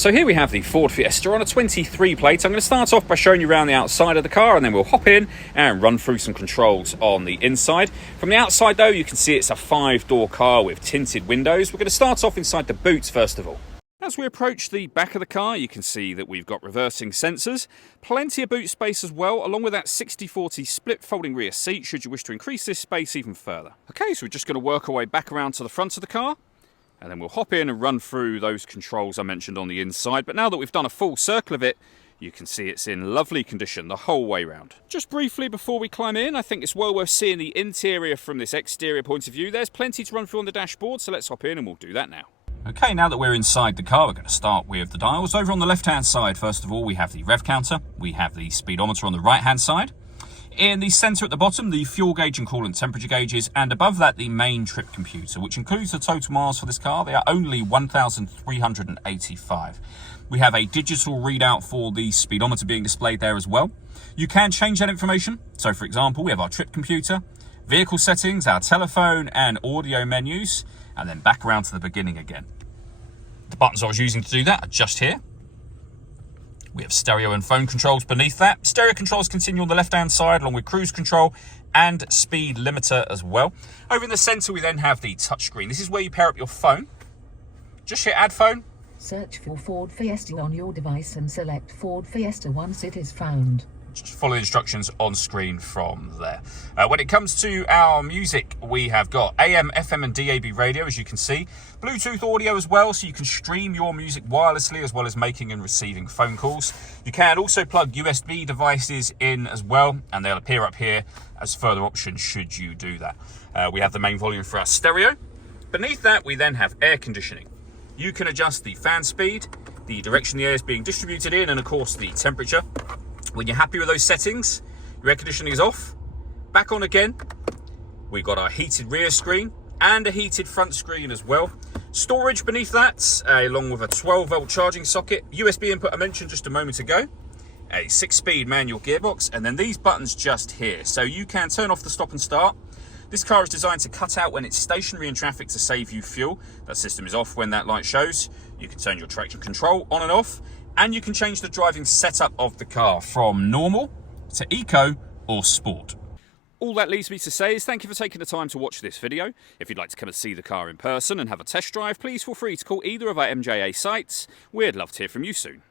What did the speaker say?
So here we have the Ford Fiesta on a 23 plate. I'm going to start off by showing you around the outside of the car, and then we'll hop in and run through some controls on the inside. From the outside though, you can see it's a 5-door car with tinted windows. We're going to start off inside the boots first of all. As we approach the back of the car, you can see that we've got reversing sensors, plenty of boot space as well, along with that 60/40 split folding rear seat should you wish to increase this space even further. Okay, so we're just going to work our way back around to the front of the car, and then we'll hop in and run through those controls I mentioned on the inside. But now that we've done a full circle of it, you can see it's in lovely condition the whole way round. Just briefly before we climb in, I think it's well worth seeing the interior from this exterior point of view. There's plenty to run through on the dashboard, so let's hop in and we'll do that now. Okay, now that we're inside the car, we're going to start with the dials. Over on the left-hand side, first of all, we have the rev counter. We have the speedometer on the right-hand side. In the centre at the bottom, the fuel gauge and coolant temperature gauges, and above that, the main trip computer, which includes the total miles for this car. They are only 1,385. We have a digital readout for the speedometer being displayed there as well. You can change that information. So, for example, we have our trip computer, vehicle settings, our telephone and audio menus, and then back around to the beginning again. The buttons I was using to do that are just here. We have stereo and phone controls beneath that. Stereo controls continue on the left-hand side, along with cruise control and speed limiter as well. Over in the centre, we then have the touchscreen. This is where you pair up your phone. Just hit add phone. Search for Ford Fiesta on your device and select Ford Fiesta once it is found. Just follow the instructions on screen from there. When it comes to our music, we have got AM, FM and DAB radio, as you can see. Bluetooth audio as well, so you can stream your music wirelessly as well as making and receiving phone calls. You can also plug USB devices in as well, and they'll appear up here as further options should you do that. We have the main volume for our stereo. Beneath that, we then have air conditioning. You can adjust the fan speed, the direction the air is being distributed in, and of course the temperature. When you're happy with those settings, your air conditioning is off. Back on again. We've got our heated rear screen and a heated front screen as well. Storage beneath that, along with a 12-volt charging socket. USB input I mentioned just a moment ago. A 6-speed manual gearbox, and then these buttons just here. So you can turn off the stop and start. This car is designed to cut out when it's stationary in traffic to save you fuel. That system is off when that light shows. You can turn your traction control on and off. And you can change the driving setup of the car from normal to eco or sport. All that leaves me to say is thank you for taking the time to watch this video. If you'd like to come and see the car in person and have a test drive, please feel free to call either of our MJA sites. We'd love to hear from you soon.